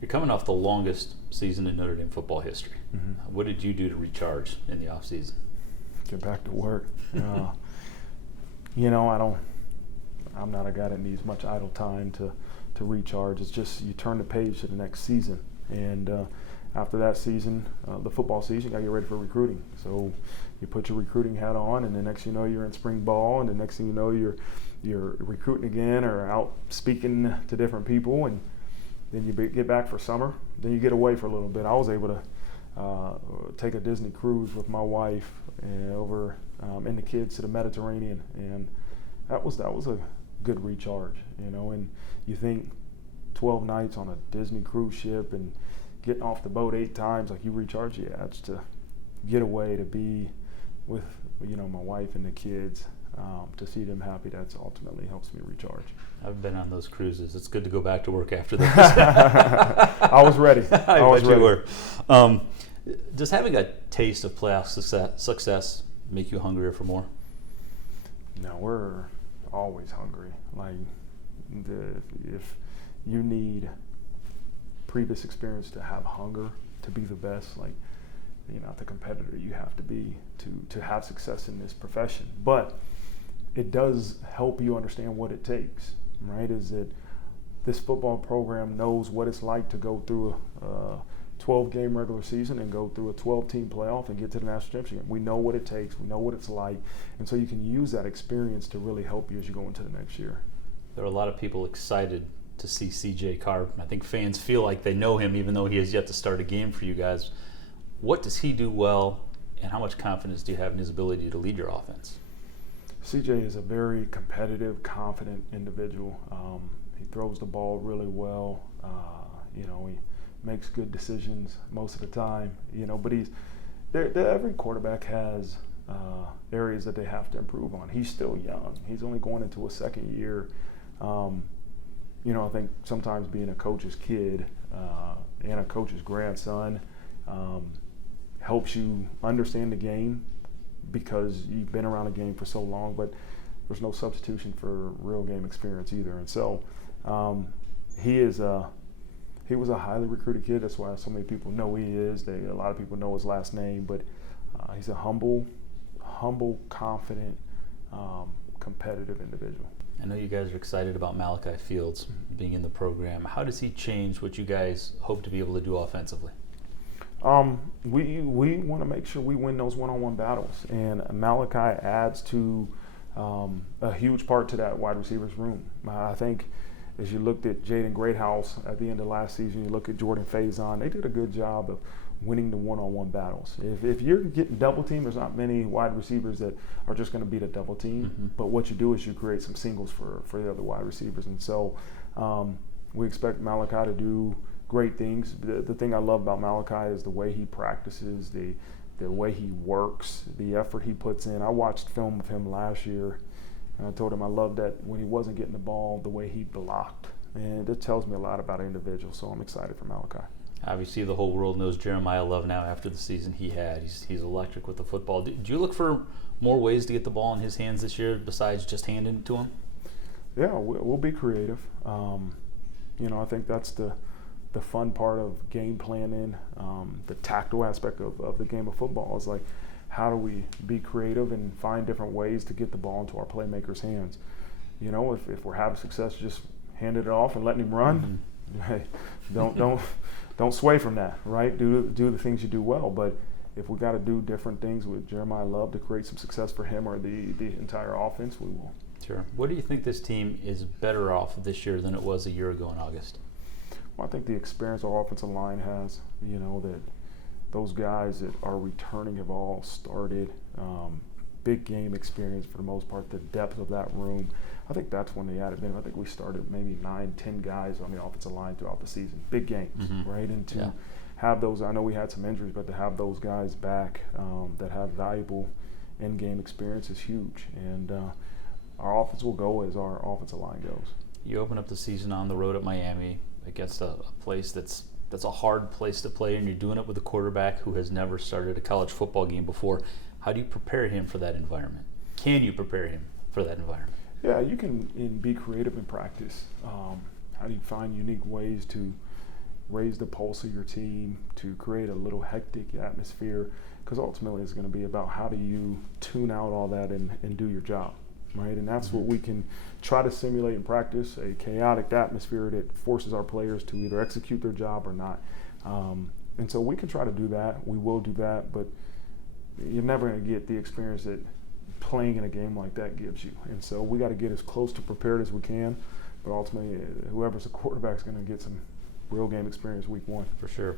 You're coming off the longest season in Notre Dame football history. Mm-hmm. What did you do to recharge in the offseason? Get back to work. I'm not a guy that needs much idle time to recharge. It's just you turn the page to the next season. And after that season, the football season, you got to get ready for recruiting. So you put your recruiting hat on, and the next thing you know, you're in spring ball, and the next thing you know, you're recruiting again or out speaking to different people, and then you get back for summer. Then you get away for a little bit. I was able to take a Disney cruise with my wife over and the kids to the Mediterranean, and that was a good recharge, And you think 12 nights on a Disney cruise ship and getting off the boat 8 times, like you recharge, it's to get away, to be with my wife and the kids, to see them happy. That's ultimately helps me recharge. I've been on those cruises. It's good to go back to work after this. I was ready. I bet you were. Does having a taste of playoff success make you hungrier for more? No, we're always hungry. Like, if you need previous experience to have hunger to be the best, like, you're not the competitor you have to be to have success in this profession. But it does help you understand what it takes, right? Is that this football program knows what it's like to go through a 12-game regular season and go through a 12-team playoff and get to the national championship. We know what it takes. We know what it's like. And so you can use that experience to really help you as you go into the next year. There are a lot of people excited to see CJ Carr. I think fans feel like they know him even though he has yet to start a game for you guys. What does he do well, and how much confidence do you have in his ability to lead your offense? CJ is a very competitive, confident individual. He throws the ball really well. He makes good decisions most of the time. But every quarterback has areas that they have to improve on. He's still young. He's only going into a second year. I think sometimes being a coach's kid and a coach's grandson helps you understand the game because you've been around a game for so long, but there's no substitution for real game experience either. And so he was a highly recruited kid. That's why so many people know who he is. A lot of people know his last name, but he's a humble, confident, competitive individual. I know you guys are excited about Malachi Fields being in the program. How does he change what you guys hope to be able to do offensively? We want to make sure we win those one-on-one battles, and Malachi adds to a huge part to that wide receivers room. I think as you looked at Jaden Greathouse at the end of last season, you look at Jordan Faison, they did a good job of winning the one-on-one battles. If you're getting double team, there's not many wide receivers that are just going to beat a double team. But what you do is you create some singles for the other wide receivers, and so we expect Malachi to do great things. The thing I love about Malachi is the way he practices, the way he works, the effort he puts in. I watched film of him last year, and I told him I loved that when he wasn't getting the ball, the way he blocked. And it tells me a lot about an individual, so I'm excited for Malachi. Obviously, the whole world knows Jeremiah Love now after the season he had. He's electric with the football. Do you look for more ways to get the ball in his hands this year besides just handing it to him? Yeah, we'll be creative. I think that's the fun part of game planning, the tactical aspect of the game of football is like, how do we be creative and find different ways to get the ball into our playmakers' hands? If we're having success, just handing it off and letting him run. Hey, don't sway from that, right? Do the things you do well. But if we got to do different things with Jeremiah Love to create some success for him or the entire offense, we will. Sure. What do you think this team is better off this year than it was a year ago in August? Well, I think the experience our offensive line has, that those guys that are returning have all started. Big game experience for the most part, the depth of that room. I think that's when they added in. I think we started maybe 9-10 guys on the offensive line throughout the season. Big games, right? And to have those, I know we had some injuries, but to have those guys back that have valuable in-game experience is huge. And our offense will go as our offensive line goes. You open up the season on the road at Miami against a place that's a hard place to play, and you're doing it with a quarterback who has never started a college football game before. How do you prepare him for that environment? Can you prepare him for that environment? Yeah, you can be creative in practice. How do you find unique ways to, raise the pulse of your team, to create a little hectic atmosphere, because ultimately it's going to be about how do you tune out all that and do your job, right? And that's what we can try to simulate in practice, a chaotic atmosphere that forces our players to either execute their job or not. And so we can try to do that. We will do that, but you're never going to get the experience that playing in a game like that gives you. And so we got to get as close to prepared as we can, but ultimately whoever's the quarterback is going to get some real game experience week one. For sure.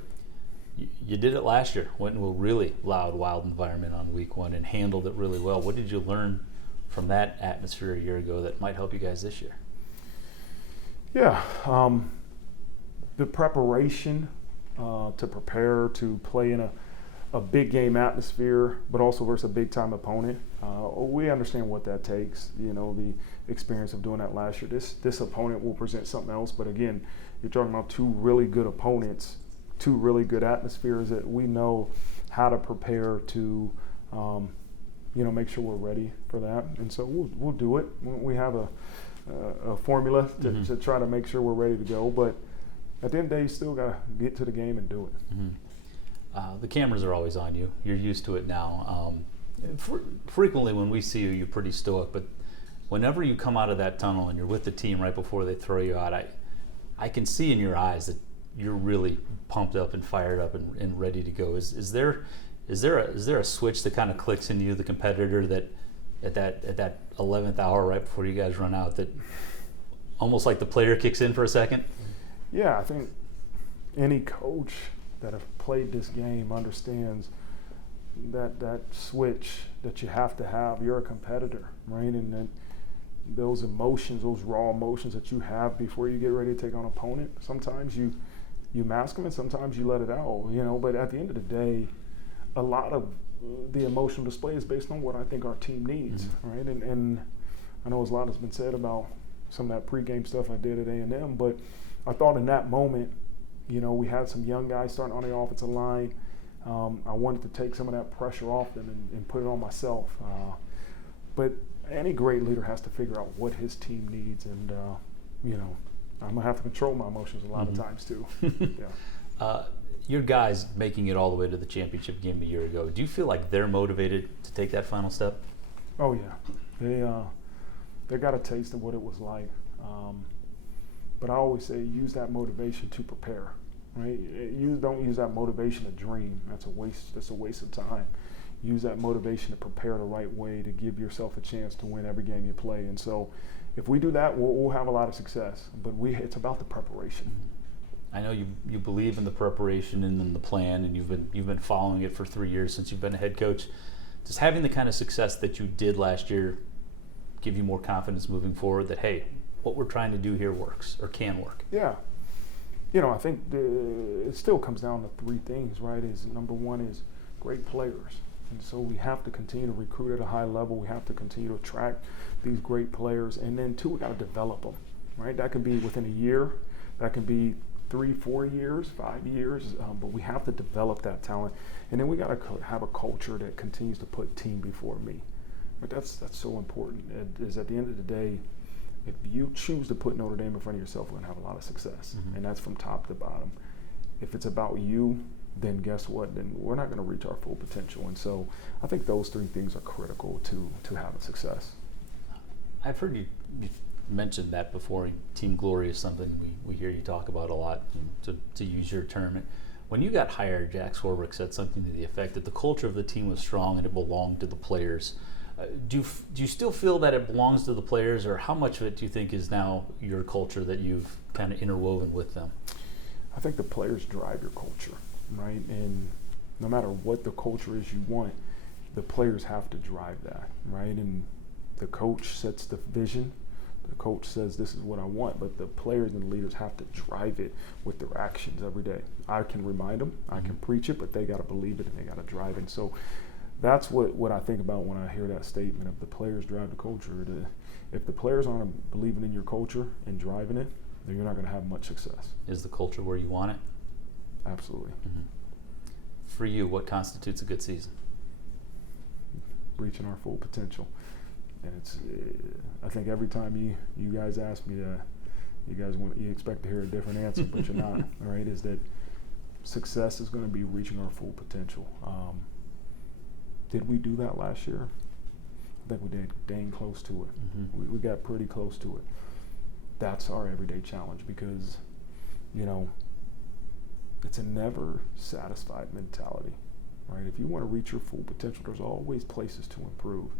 You did it last year, went into a really loud, wild environment on week one and handled it really well. What did you learn from that atmosphere a year ago that might help you guys this year? Yeah, the preparation to prepare to play in a big game atmosphere, but also versus a big time opponent. We understand what that takes. You know, the experience of doing that last year. This opponent will present something else, but again, you're talking about two really good opponents, two really good atmospheres that we know how to prepare to, make sure we're ready for that. And so we'll do it. We have a formula to try to make sure we're ready to go, but at the end of the day, you still got to get to the game and do it. The cameras are always on you. You're used to it now. Frequently when we see you, you're pretty stoic, but whenever you come out of that tunnel and you're with the team right before they throw you out, I can see in your eyes that you're really pumped up and fired up and ready to go. Is there a switch that kind of clicks in you, the competitor, that at that 11th hour right before you guys run out, that almost like the player kicks in for a second? Yeah, I think any coach that have played this game understands that switch that you have to have. You're a competitor, right? And then those emotions, those raw emotions that you have before you get ready to take on an opponent, sometimes you mask them and sometimes you let it out, but at the end of the day, a lot of the emotional display is based on what I think our team needs, right? And I know a lot has been said about some of that pregame stuff I did at A&M, but I thought in that moment, we had some young guys starting on the offensive line. I wanted to take some of that pressure off them and put it on myself. But any great leader has to figure out what his team needs, and I'm gonna have to control my emotions a lot of times too. Yeah. Your guys making it all the way to the championship game a year ago, do you feel like they're motivated to take that final step? Oh yeah, they got a taste of what it was like. But I always say use that motivation to prepare, right? You don't use that motivation to dream. That's a waste. That's a waste of time. Use that motivation to prepare the right way to give yourself a chance to win every game you play. And so, if we do that, we'll have a lot of success. But it's about the preparation. I know you believe in the preparation and in the plan, and you've been following it for 3 years since you've been a head coach. Does having the kind of success that you did last year give you more confidence moving forward that, hey, what we're trying to do here works or can work? Yeah. I think it still comes down to three things, right? Number one is great players. And so we have to continue to recruit at a high level. We have to continue to attract these great players. And then two, we got to develop them, right? That can be within a year. That can be 3, 4 years, 5 years. But we have to develop that talent. And then we got to have a culture that continues to put team before me. But that's so important. Is at the end of the day, if you choose to put Notre Dame in front of yourself, we're going to have a lot of success. And that's from top to bottom. If it's about you, then guess what? Then we're not going to reach our full potential. And so I think those three things are critical to having success. I've heard you mention that before. Team glory is something we hear you talk about a lot, to use your term. When you got hired, Jack Swarbrick said something to the effect that the culture of the team was strong and it belonged to the players. Do you still feel that it belongs to the players, or how much of it do you think is now your culture that you've kind of interwoven with them? I think the players drive your culture, right? And no matter what the culture is you want, the players have to drive that, right? And the coach sets the vision. The coach says, this is what I want, but the players and the leaders have to drive it with their actions every day. I can remind them, I can preach it, but they got to believe it and they got to drive it. And so that's what I think about when I hear that statement of the players drive the culture. If the players aren't believing in your culture and driving it, then you're not going to have much success. Is the culture where you want it? Absolutely. For you, what constitutes a good season? Reaching our full potential. And I think every time you guys ask me You expect to hear a different answer, but you're not. All right, is that success is going to be reaching our full potential. Did we do that last year? I think we did dang close to it. Mm-hmm. We got pretty close to it. That's our everyday challenge because, it's a never satisfied mentality, right? If you want to reach your full potential, there's always places to improve.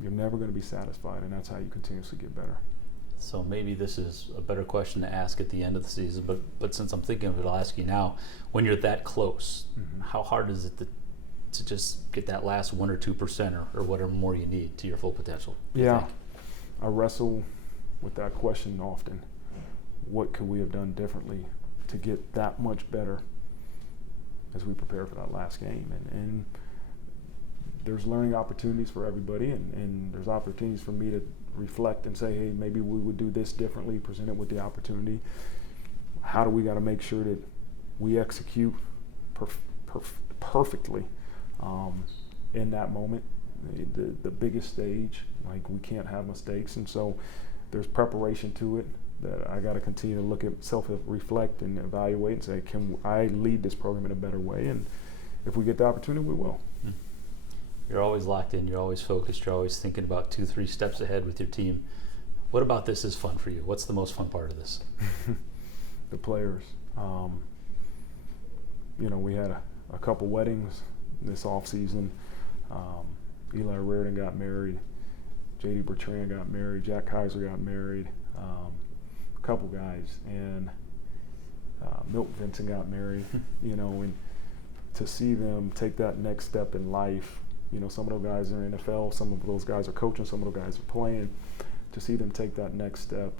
You're never going to be satisfied, and that's how you continuously get better. So maybe this is a better question to ask at the end of the season, but since I'm thinking of it, I'll ask you now. When you're that close, mm-hmm. how hard is it to just get that last 1 or 2% or whatever more you need to your full potential? Yeah, I wrestle with that question often. What could we have done differently to get that much better as we prepare for that last game? And there's learning opportunities for everybody, and there's opportunities for me to reflect and say, hey, maybe we would do this differently, present it with the opportunity. How do we got to make sure that we execute perfectly in that moment, the biggest stage? Like, we can't have mistakes, and so there's preparation to it that I got to continue to look at, self-reflect and evaluate and say, can I lead this program in a better way? And if we get the opportunity, we will. You're always locked in, you're always focused, you're always thinking about 2-3 steps ahead with your team. What about this is fun for you? What's the most fun part of this? The players. We had a couple weddings this offseason. Eli Reardon got married. J.D. Bertrand got married. Jack Kaiser got married. A couple guys. And Milt Vincent got married. And to see them take that next step in life, some of those guys are in the NFL, some of those guys are coaching, some of those guys are playing. To see them take that next step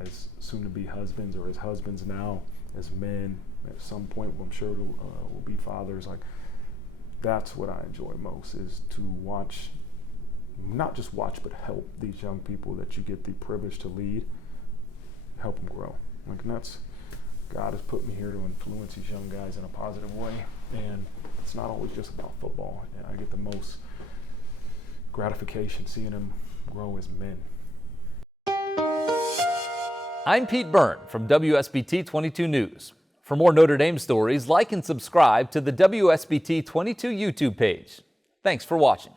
as soon-to-be husbands or as husbands now, as men, at some point I'm sure will be fathers. Like, that's what I enjoy most, is to watch, not just watch, but help these young people that you get the privilege to lead, help them grow. Like, and that's, God has put me here to influence these young guys in a positive way, and it's not always just about football. And I get the most gratification seeing them grow as men. I'm Pete Byrne from WSBT-22 News. For more Notre Dame stories, like and subscribe to the WSBT-22 YouTube page. Thanks for watching.